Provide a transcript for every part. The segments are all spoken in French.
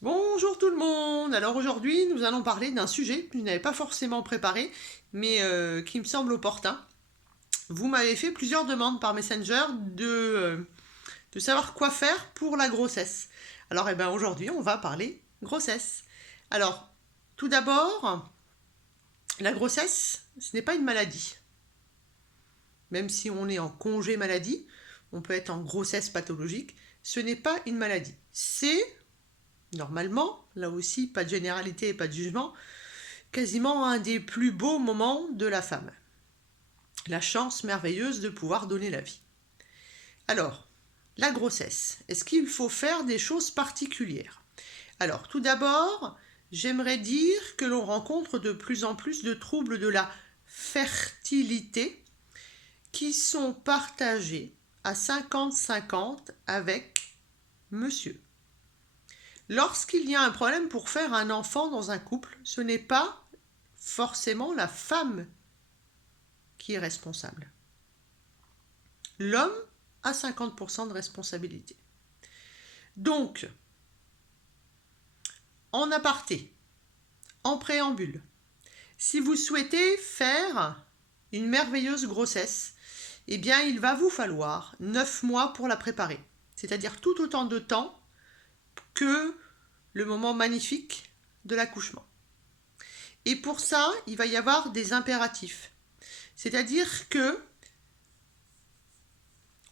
Bonjour tout le monde. Alors aujourd'hui, nous allons parler d'un sujet que je n'avais pas forcément préparé, mais qui me semble opportun. Vous m'avez fait plusieurs demandes par Messenger de savoir quoi faire pour la grossesse. Alors aujourd'hui, on va parler grossesse. Alors, tout d'abord, la grossesse, ce n'est pas une maladie. Même si on est en congé maladie, on peut être en grossesse pathologique, ce n'est pas une maladie. C'est normalement, là aussi, pas de généralité et pas de jugement, quasiment un des plus beaux moments de la femme. La chance merveilleuse de pouvoir donner la vie. Alors, la grossesse, est-ce qu'il faut faire des choses particulières? Alors, tout d'abord, j'aimerais dire que l'on rencontre de plus en plus de troubles de la fertilité qui sont partagés à 50-50 avec monsieur. Lorsqu'il y a un problème pour faire un enfant dans un couple, ce n'est pas forcément la femme qui est responsable. L'homme a 50% de responsabilité. Donc, en aparté, en préambule, si vous souhaitez faire une merveilleuse grossesse, eh bien, il va vous falloir 9 mois pour la préparer. C'est-à-dire tout autant de temps que le moment magnifique de l'accouchement. Et pour ça, il va y avoir des impératifs. C'est-à-dire que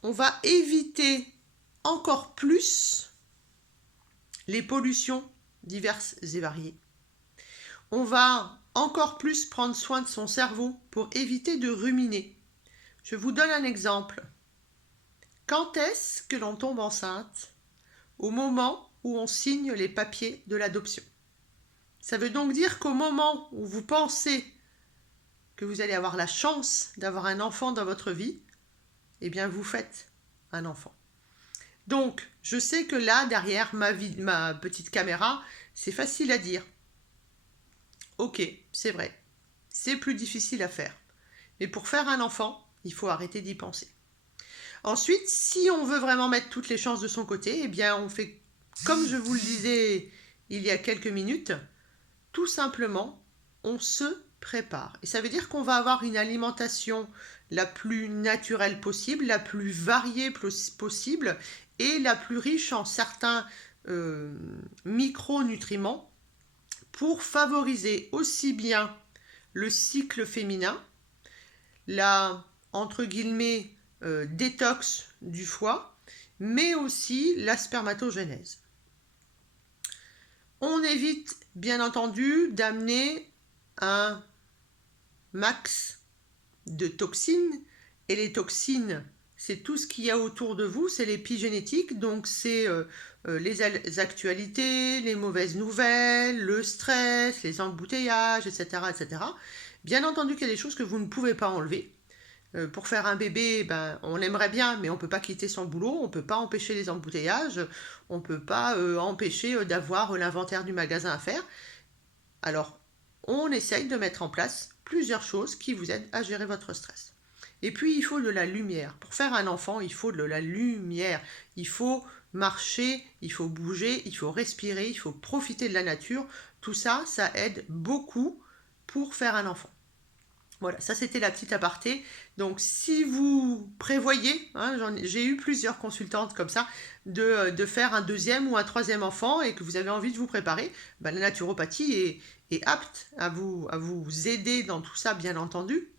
on va éviter encore plus les pollutions diverses et variées. On va encore plus prendre soin de son cerveau pour éviter de ruminer. Je vous donne un exemple. Quand est-ce que l'on tombe enceinte? Au moment où on signe les papiers de l'adoption. Ça veut donc dire qu'au moment où vous pensez que vous allez avoir la chance d'avoir un enfant dans votre vie, eh bien vous faites un enfant. Donc, je sais que là, derrière ma petite caméra, c'est facile à dire. Ok, c'est vrai. C'est plus difficile à faire. Mais pour faire un enfant, il faut arrêter d'y penser. Ensuite, si on veut vraiment mettre toutes les chances de son côté, eh bien, on fait comme je vous le disais il y a quelques minutes, tout simplement, on se prépare. Et ça veut dire qu'on va avoir une alimentation la plus naturelle possible, la plus variée possible et la plus riche en certains micronutriments pour favoriser aussi bien le cycle féminin, la entre guillemets détox du foie, mais aussi la spermatogénèse. On évite bien entendu d'amener un max de toxines, et les toxines, c'est tout ce qu'il y a autour de vous, c'est l'épigénétique, donc c'est les actualités, les mauvaises nouvelles, le stress, les embouteillages, etc., etc. Bien entendu qu'il y a des choses que vous ne pouvez pas enlever. Pour faire un bébé, ben, on l'aimerait bien, mais on ne peut pas quitter son boulot, on ne peut pas empêcher les embouteillages, on ne peut pas empêcher d'avoir l'inventaire du magasin à faire. Alors, on essaye de mettre en place plusieurs choses qui vous aident à gérer votre stress. Et puis, il faut de la lumière. Pour faire un enfant, il faut de la lumière. Il faut marcher, il faut bouger, il faut respirer, il faut profiter de la nature. Tout ça, ça aide beaucoup pour faire un enfant. Voilà, ça c'était la petite aparté. Donc si vous prévoyez, hein, j'ai eu plusieurs consultantes comme ça, de faire un deuxième ou un troisième enfant et que vous avez envie de vous préparer, ben, la naturopathie est apte à vous aider dans tout ça, bien entendu.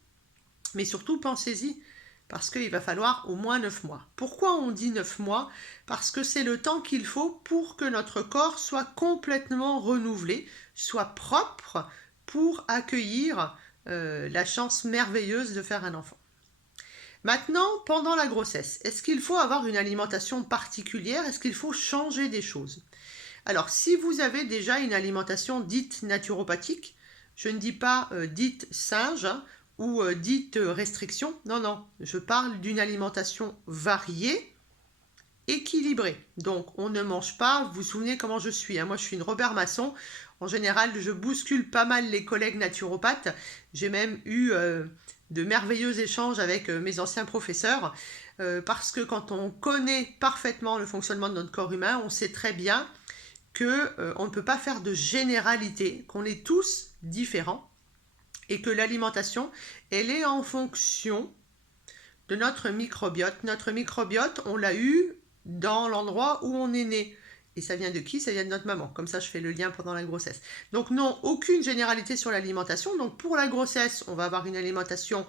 Mais surtout, pensez-y, parce qu'il va falloir au moins 9 mois. Pourquoi on dit 9 mois? Parce que c'est le temps qu'il faut pour que notre corps soit complètement renouvelé, soit propre pour accueillir la chance merveilleuse de faire un enfant. Maintenant, pendant la grossesse, est-ce qu'il faut avoir une alimentation particulière? Est-ce qu'il faut changer des choses? Alors, si vous avez déjà une alimentation dite naturopathique, je ne dis pas dite singe hein, ou dite restriction, non, non, je parle d'une alimentation variée, équilibrée. Donc, on ne mange pas, vous vous souvenez comment je suis, hein, moi je suis une Robert Masson, en général, je bouscule pas mal les collègues naturopathes, j'ai même eu de merveilleux échanges avec mes anciens professeurs, parce que quand on connaît parfaitement le fonctionnement de notre corps humain, on sait très bien on ne peut pas faire de généralité, qu'on est tous différents et que l'alimentation, elle est en fonction de notre microbiote. Notre microbiote, on l'a eu dans l'endroit où on est né. Et ça vient de qui? Ça vient de notre maman. Comme ça, je fais le lien pendant la grossesse. Donc non, aucune généralité sur l'alimentation. Donc pour la grossesse, on va avoir une alimentation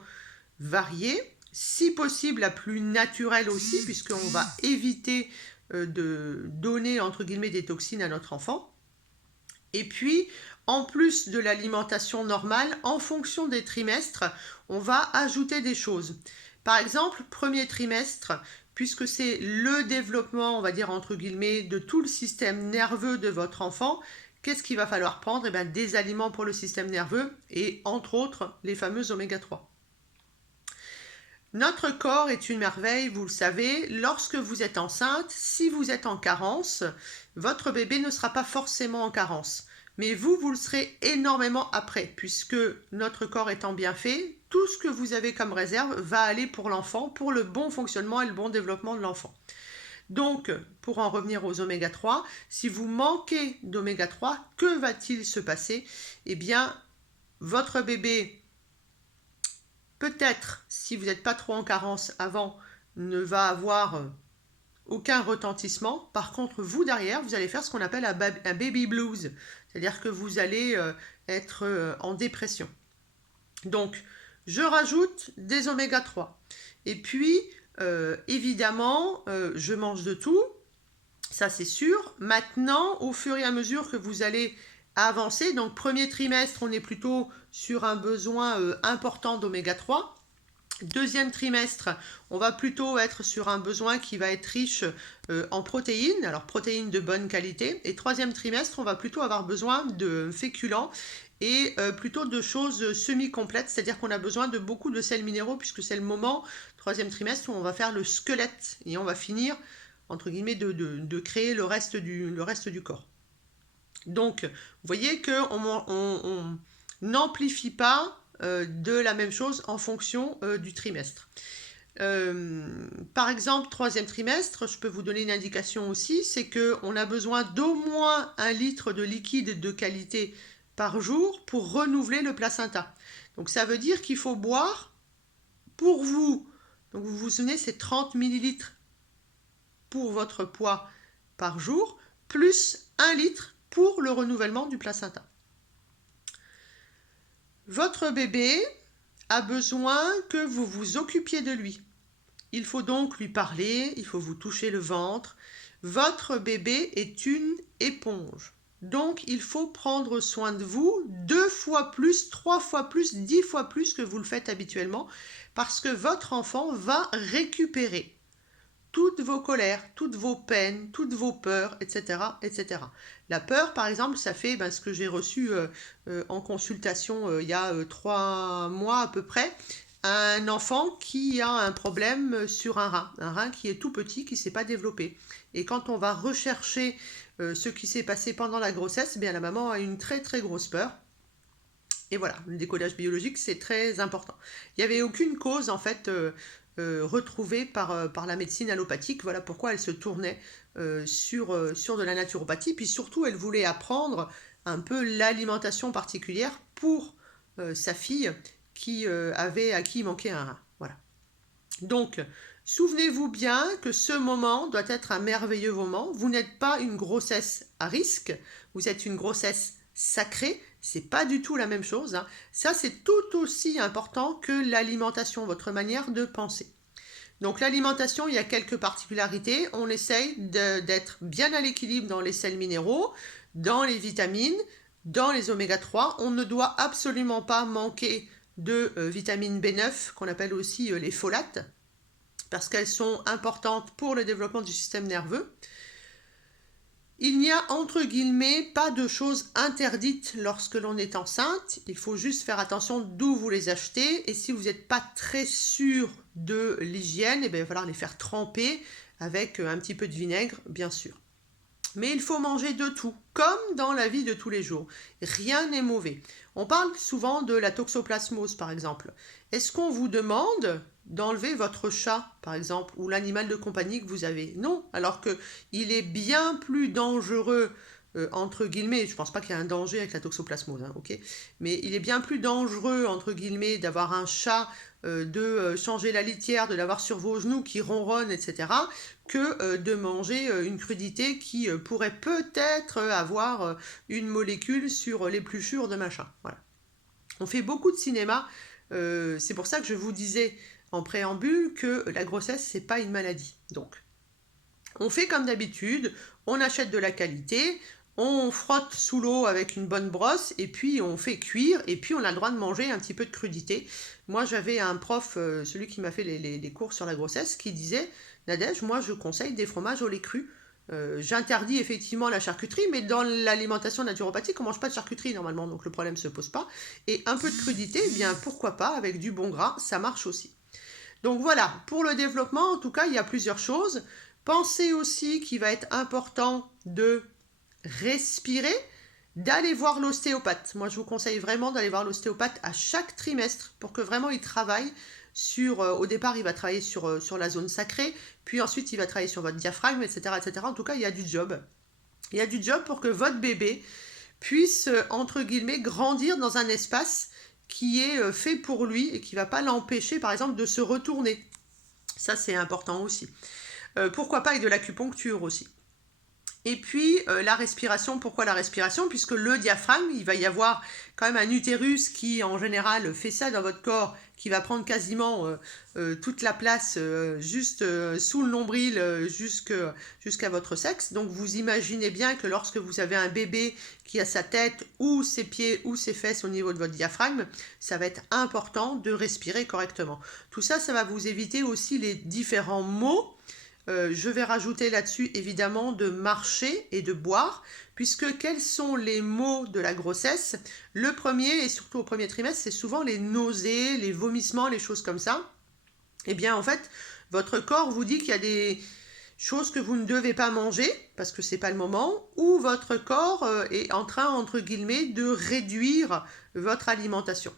variée, si possible la plus naturelle aussi, puisqu'on va éviter de donner, entre guillemets, des toxines à notre enfant. Et puis, en plus de l'alimentation normale, en fonction des trimestres, on va ajouter des choses. Par exemple, premier trimestre, puisque c'est le développement, on va dire entre guillemets, de tout le système nerveux de votre enfant, qu'est-ce qu'il va falloir prendre? Eh bien, des aliments pour le système nerveux et entre autres les fameux oméga 3. Notre corps est une merveille, vous le savez. Lorsque vous êtes enceinte, si vous êtes en carence, votre bébé ne sera pas forcément en carence. Mais vous le serez énormément après, puisque notre corps étant bien fait, tout ce que vous avez comme réserve va aller pour l'enfant, pour le bon fonctionnement et le bon développement de l'enfant. Donc, pour en revenir aux oméga 3, si vous manquez d'oméga 3, que va-t-il se passer? Eh bien, votre bébé, peut-être, si vous n'êtes pas trop en carence avant, ne va avoir aucun retentissement. Par contre, vous, derrière, vous allez faire ce qu'on appelle un baby blues. C'est-à-dire que vous allez être en dépression. Donc, je rajoute des oméga 3. Et puis, évidemment, je mange de tout. Ça, c'est sûr. Maintenant, au fur et à mesure que vous allez avancer, donc premier trimestre, on est plutôt sur un besoin important d'oméga 3. Deuxième trimestre, on va plutôt être sur un besoin qui va être riche en protéines, alors protéines de bonne qualité. Et troisième trimestre, on va plutôt avoir besoin de féculents et plutôt de choses semi-complètes, c'est-à-dire qu'on a besoin de beaucoup de sels minéraux puisque c'est le moment, troisième trimestre, où on va faire le squelette et on va finir, entre guillemets, de créer le reste du corps. Donc, vous voyez qu'on n'amplifie pas de la même chose en fonction du trimestre. Par exemple, troisième trimestre, je peux vous donner une indication aussi, c'est qu'on a besoin d'au moins 1 litre de liquide de qualité par jour pour renouveler le placenta. Donc ça veut dire qu'il faut boire pour vous, donc vous vous souvenez, c'est 30 millilitres pour votre poids par jour, plus 1 litre pour le renouvellement du placenta. Votre bébé a besoin que vous vous occupiez de lui. Il faut donc lui parler, il faut vous toucher le ventre. Votre bébé est une éponge. Donc, il faut prendre soin de vous 2 fois plus, 3 fois plus, 10 fois plus que vous le faites habituellement, parce que votre enfant va récupérer toutes vos colères, toutes vos peines, toutes vos peurs, etc., etc. La peur, par exemple, ça fait ce que j'ai reçu en consultation il y a 3 mois à peu près, un enfant qui a un problème sur un rein qui est tout petit, qui ne s'est pas développé. Et quand on va rechercher ce qui s'est passé pendant la grossesse, eh bien, la maman a une très très grosse peur. Et voilà, le décodage biologique, c'est très important. Il n'y avait aucune cause, en fait, retrouvée par la médecine allopathique. Voilà pourquoi elle se tournait sur de la naturopathie. Puis surtout, elle voulait apprendre un peu l'alimentation particulière pour sa fille à qui il manquait un rein. Voilà. Donc, souvenez-vous bien que ce moment doit être un merveilleux moment. Vous n'êtes pas une grossesse à risque, vous êtes une grossesse sacrée. C'est pas du tout la même chose. Ça, c'est tout aussi important que l'alimentation, votre manière de penser. Donc l'alimentation, il y a quelques particularités. On essaye d'être bien à l'équilibre dans les sels minéraux, dans les vitamines, dans les oméga 3. On ne doit absolument pas manquer de vitamine B9, qu'on appelle aussi les folates, parce qu'elles sont importantes pour le développement du système nerveux. Il n'y a entre guillemets pas de choses interdites lorsque l'on est enceinte. Il faut juste faire attention d'où vous les achetez. Et si vous n'êtes pas très sûr de l'hygiène, il va falloir les faire tremper avec un petit peu de vinaigre, bien sûr. Mais il faut manger de tout, comme dans la vie de tous les jours. Rien n'est mauvais. On parle souvent de la toxoplasmose, par exemple. Est-ce qu'on vous demande d'enlever votre chat, par exemple, ou l'animal de compagnie que vous avez? Non, alors qu'il est bien plus dangereux entre guillemets, je ne pense pas qu'il y ait un danger avec la toxoplasmose, hein, ok, mais il est bien plus dangereux, entre guillemets, d'avoir un chat, de changer la litière, de l'avoir sur vos genoux qui ronronne, etc., que de manger une crudité qui pourrait peut-être avoir une molécule sur l'épluchure de machin. Voilà. On fait beaucoup de cinéma, c'est pour ça que je vous disais en préambule que la grossesse, c'est pas une maladie. Donc, on fait comme d'habitude, on achète de la qualité, on frotte sous l'eau avec une bonne brosse, et puis on fait cuire, et puis on a le droit de manger un petit peu de crudité. Moi, j'avais un prof, celui qui m'a fait les cours sur la grossesse, qui disait, Nadège, moi je conseille des fromages au lait cru. J'interdis effectivement la charcuterie, mais dans l'alimentation naturopathique, on ne mange pas de charcuterie normalement, donc le problème ne se pose pas. Et un peu de crudité, eh bien pourquoi pas, avec du bon gras, ça marche aussi. Donc voilà, pour le développement, en tout cas, il y a plusieurs choses. Pensez aussi qu'il va être important de respirer, d'aller voir l'ostéopathe. Moi, je vous conseille vraiment d'aller voir l'ostéopathe à chaque trimestre pour que vraiment il travaille sur, au départ, il va travailler sur la zone sacrée, puis ensuite, il va travailler sur votre diaphragme, etc., etc. En tout cas, il y a du job. Il y a du job pour que votre bébé puisse, entre guillemets, grandir dans un espace qui est fait pour lui et qui ne va pas l'empêcher, par exemple, de se retourner. Ça, c'est important aussi. Pourquoi pas avec de l'acupuncture aussi. Et puis la respiration, pourquoi la respiration? Puisque le diaphragme, il va y avoir quand même un utérus qui en général fait ça dans votre corps, qui va prendre quasiment toute la place juste sous le nombril jusqu'à votre sexe. Donc vous imaginez bien que lorsque vous avez un bébé qui a sa tête ou ses pieds ou ses fesses au niveau de votre diaphragme, ça va être important de respirer correctement. Tout ça, ça va vous éviter aussi les différents maux. Je vais rajouter là-dessus évidemment de marcher et de boire, puisque quels sont les maux de la grossesse? Le premier, et surtout au premier trimestre, c'est souvent les nausées, les vomissements, les choses comme ça. Eh bien en fait, votre corps vous dit qu'il y a des choses que vous ne devez pas manger, parce que c'est pas le moment, ou votre corps est en train, entre guillemets, de réduire votre alimentation.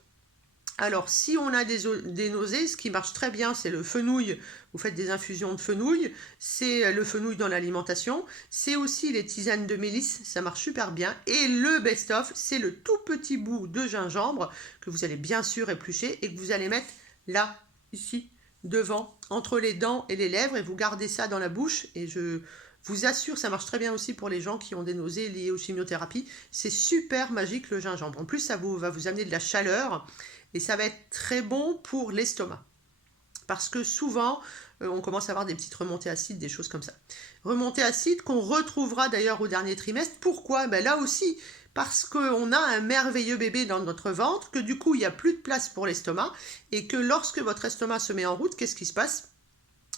Alors, si on a des nausées, ce qui marche très bien, c'est le fenouil. Vous faites des infusions de fenouil. C'est le fenouil dans l'alimentation. C'est aussi les tisanes de mélisse. Ça marche super bien. Et le best-of, c'est le tout petit bout de gingembre que vous allez bien sûr éplucher et que vous allez mettre là, ici, devant, entre les dents et les lèvres. Et vous gardez ça dans la bouche. Et je vous assure, ça marche très bien aussi pour les gens qui ont des nausées liées aux chimiothérapies. C'est super magique le gingembre. En plus, ça va vous amener de la chaleur. Et ça va être très bon pour l'estomac. Parce que souvent, on commence à avoir des petites remontées acides, des choses comme ça. Remontées acides qu'on retrouvera d'ailleurs au dernier trimestre. Pourquoi? Ben là aussi, parce qu'on a un merveilleux bébé dans notre ventre, que du coup, il n'y a plus de place pour l'estomac, et que lorsque votre estomac se met en route, qu'est-ce qui se passe?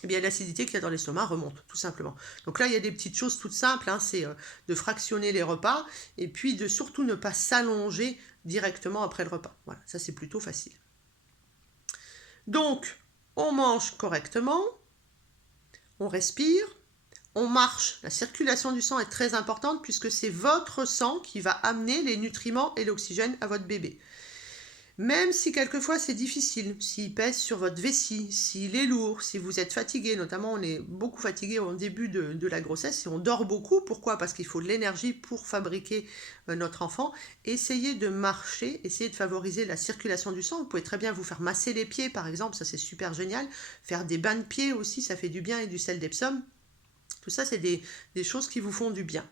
Eh bien, l'acidité qu'il y a dans l'estomac remonte, tout simplement. Donc là, il y a des petites choses toutes simples, hein, c'est de fractionner les repas, et puis de surtout ne pas s'allonger directement après le repas. Voilà, ça c'est plutôt facile. Donc, on mange correctement, on respire, on marche. La circulation du sang est très importante puisque c'est votre sang qui va amener les nutriments et l'oxygène à votre bébé. Même si quelquefois c'est difficile, s'il pèse sur votre vessie, s'il est lourd, si vous êtes fatigué, notamment on est beaucoup fatigué au début de la grossesse et on dort beaucoup. Pourquoi? Parce qu'il faut de l'énergie pour fabriquer notre enfant. Essayez de marcher, essayez de favoriser la circulation du sang. Vous pouvez très bien vous faire masser les pieds par exemple, ça c'est super génial. Faire des bains de pieds aussi, ça fait du bien, et du sel d'Epsom. Tout ça c'est des choses qui vous font du bien.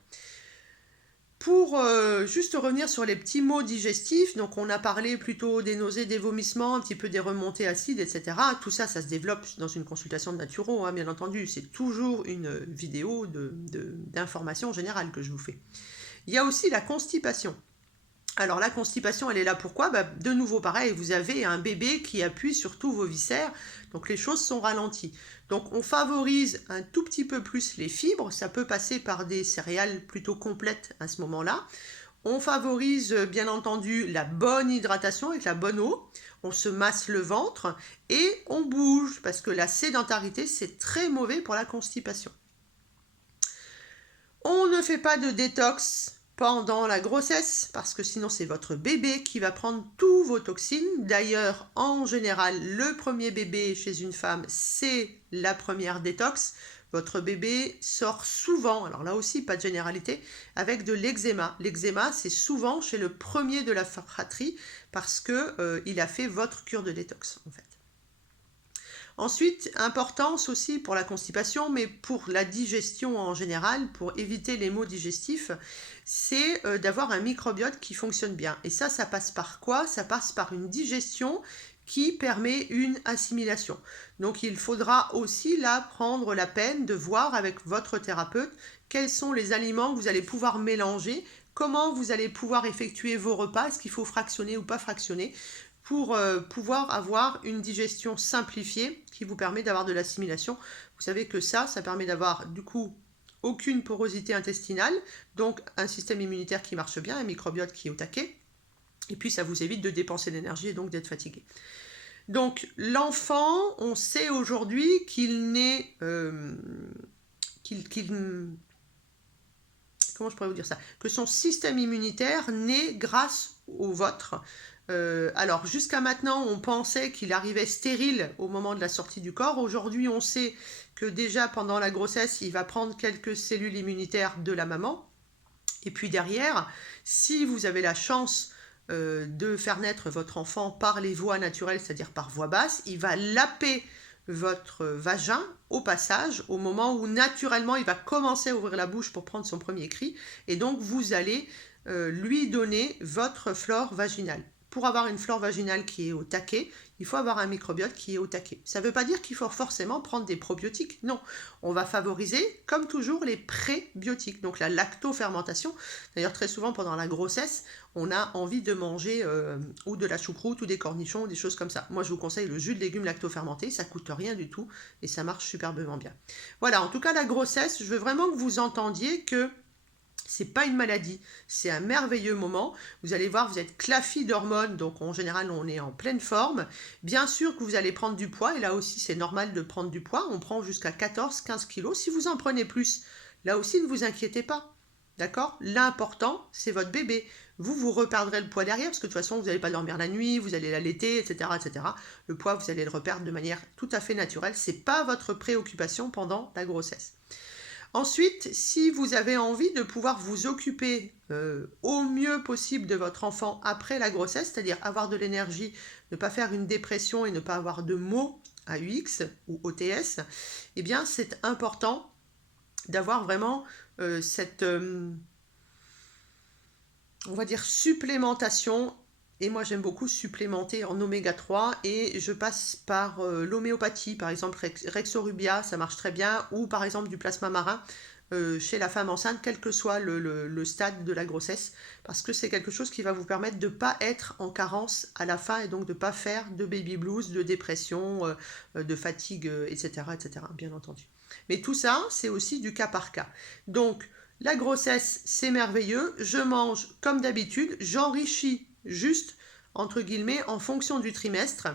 Pour juste revenir sur les petits maux digestifs, donc on a parlé plutôt des nausées, des vomissements, un petit peu des remontées acides, etc. Tout ça, ça se développe dans une consultation de naturo, hein, bien entendu. C'est toujours une vidéo d'information générale que je vous fais. Il y a aussi la constipation. Alors la constipation, elle est là pourquoi? De nouveau pareil, vous avez un bébé qui appuie sur tous vos viscères, donc les choses sont ralenties. Donc on favorise un tout petit peu plus les fibres, ça peut passer par des céréales plutôt complètes à ce moment-là. On favorise bien entendu la bonne hydratation avec la bonne eau, on se masse le ventre et on bouge, parce que la sédentarité c'est très mauvais pour la constipation. On ne fait pas de détox pendant la grossesse, parce que sinon c'est votre bébé qui va prendre tous vos toxines. D'ailleurs, en général, le premier bébé chez une femme, c'est la première détox. Votre bébé sort souvent, alors là aussi pas de généralité, avec de l'eczéma. L'eczéma, c'est souvent chez le premier de la fratrie parce que il a fait votre cure de détox en fait. Ensuite, importance aussi pour la constipation, mais pour la digestion en général, pour éviter les maux digestifs, c'est d'avoir un microbiote qui fonctionne bien. Et ça passe par quoi? Ça passe par une digestion qui permet une assimilation. Donc il faudra aussi là prendre la peine de voir avec votre thérapeute quels sont les aliments que vous allez pouvoir mélanger, comment vous allez pouvoir effectuer vos repas, est-ce qu'il faut fractionner ou pas fractionner, pour pouvoir avoir une digestion simplifiée qui vous permet d'avoir de l'assimilation. Vous savez que ça permet d'avoir du coup aucune porosité intestinale, donc un système immunitaire qui marche bien, un microbiote qui est au taquet, et puis ça vous évite de dépenser d'énergie et donc d'être fatigué. Donc l'enfant, on sait aujourd'hui qu'il naît... comment je pourrais vous dire ça? Que son système immunitaire naît grâce au vôtre. Alors jusqu'à maintenant, on pensait qu'il arrivait stérile au moment de la sortie du corps. Aujourd'hui, on sait que déjà pendant la grossesse, il va prendre quelques cellules immunitaires de la maman. Et puis derrière, si vous avez la chance de faire naître votre enfant par les voies naturelles, c'est-à-dire par voie basse, il va laper votre vagin au passage, au moment où naturellement il va commencer à ouvrir la bouche pour prendre son premier cri, et donc vous allez lui donner votre flore vaginale. Pour avoir une flore vaginale qui est au taquet, il faut avoir un microbiote qui est au taquet. Ça ne veut pas dire qu'il faut forcément prendre des probiotiques, non. On va favoriser, comme toujours, les prébiotiques, donc la lactofermentation. D'ailleurs, très souvent, pendant la grossesse, on a envie de manger ou de la choucroute ou des cornichons ou des choses comme ça. Moi, je vous conseille le jus de légumes lactofermenté, ça ne coûte rien du tout et ça marche superbement bien. Voilà, en tout cas, la grossesse, je veux vraiment que vous entendiez que c'est pas une maladie, c'est un merveilleux moment. Vous allez voir, vous êtes claffi d'hormones, donc en général, on est en pleine forme. Bien sûr que vous allez prendre du poids, et là aussi, c'est normal de prendre du poids. On prend jusqu'à 14-15 kilos. Si vous en prenez plus, là aussi, ne vous inquiétez pas. D'accord? L'important, c'est votre bébé. Vous reperdrez le poids derrière, parce que de toute façon, vous n'allez pas dormir la nuit, vous allez l'allaiter, etc., etc. Le poids, vous allez le reperdre de manière tout à fait naturelle. Ce n'est pas votre préoccupation pendant la grossesse. Ensuite, si vous avez envie de pouvoir vous occuper au mieux possible de votre enfant après la grossesse, c'est-à-dire avoir de l'énergie, ne pas faire une dépression et ne pas avoir de maux AUX ou OTS, eh bien c'est important d'avoir vraiment cette, on va dire, supplémentation. Et moi, j'aime beaucoup supplémenter en oméga 3 et je passe par l'homéopathie, par exemple Rexorubia, ça marche très bien, ou par exemple du plasma marin chez la femme enceinte, quel que soit le stade de la grossesse, parce que c'est quelque chose qui va vous permettre de ne pas être en carence à la fin et donc de ne pas faire de baby blues, de dépression, de fatigue, etc., etc., bien entendu. Mais tout ça, c'est aussi du cas par cas. Donc, la grossesse, c'est merveilleux, je mange comme d'habitude, j'enrichis juste, entre guillemets, en fonction du trimestre,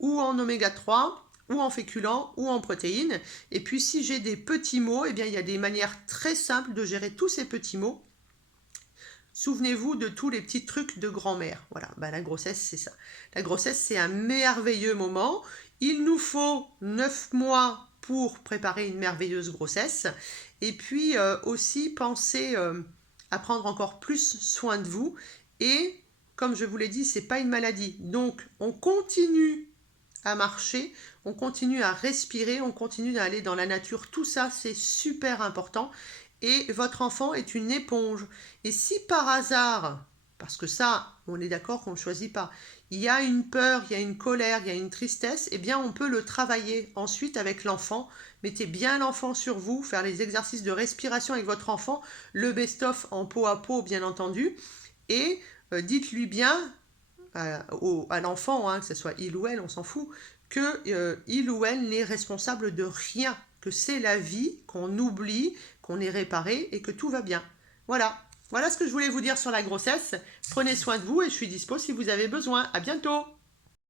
ou en oméga 3, ou en féculents, ou en protéines. Et puis si j'ai des petits maux, eh bien, il y a des manières très simples de gérer tous ces petits maux. Souvenez-vous de tous les petits trucs de grand-mère. Voilà, ben, la grossesse, c'est ça. La grossesse, c'est un merveilleux moment. Il nous faut 9 mois pour préparer une merveilleuse grossesse. Et puis aussi, pensez à prendre encore plus soin de vous. Et comme je vous l'ai dit, ce n'est pas une maladie. Donc, on continue à marcher, on continue à respirer, on continue à aller dans la nature. Tout ça, c'est super important. Et votre enfant est une éponge. Et si par hasard, parce que ça, on est d'accord qu'on ne choisit pas, il y a une peur, il y a une colère, il y a une tristesse, eh bien, on peut le travailler ensuite avec l'enfant. Mettez bien l'enfant sur vous, faire les exercices de respiration avec votre enfant, le best-of en peau à peau, bien entendu. Et dites-lui bien à l'enfant, hein, que ce soit il ou elle, on s'en fout, que il ou elle n'est responsable de rien, que c'est la vie, qu'on oublie, qu'on est réparé et que tout va bien. Voilà. Voilà ce que je voulais vous dire sur la grossesse. Prenez soin de vous et je suis dispo si vous avez besoin. À bientôt!